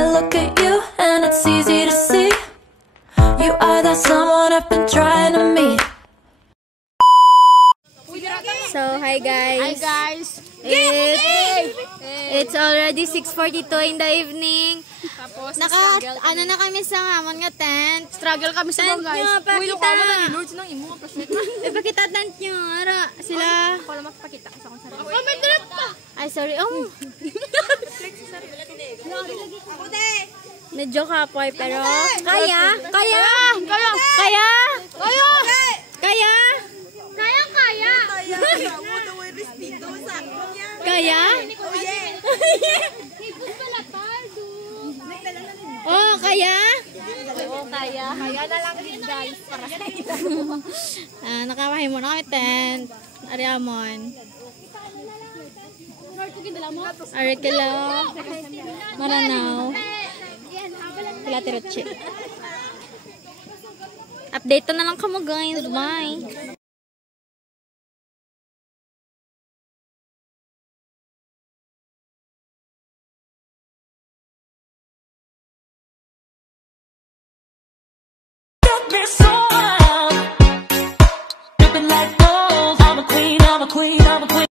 I look at you and it's easy to see. You are that someone I've been trying to meet. So, hi guys. Hi guys. It's already 6:42 in the evening. Tapos, Ano na kami sa hamon nga tent. struggle kami sa mga guys. Tent nyo, Uy, pakita. mo na ni Lords ng imo. Ipakita tent nyo. Ara, sila. Ako lang magpakita sa akong sarili. Oh, may drop pa. Ay, sorry. Oh. Medyo kapoy, pero kaya? Kaya? Kaya? Kaya? Kaya? Kaya? Kaya? Kaya? Oh, kaya? Oo, kaya. Kaya na lang din guys. Para sa Nakamahin mo na kami tent. Ariamon. Ari kila. Maranaw. Kila Tiroche. Update na lang kamo guys. Bye. Me so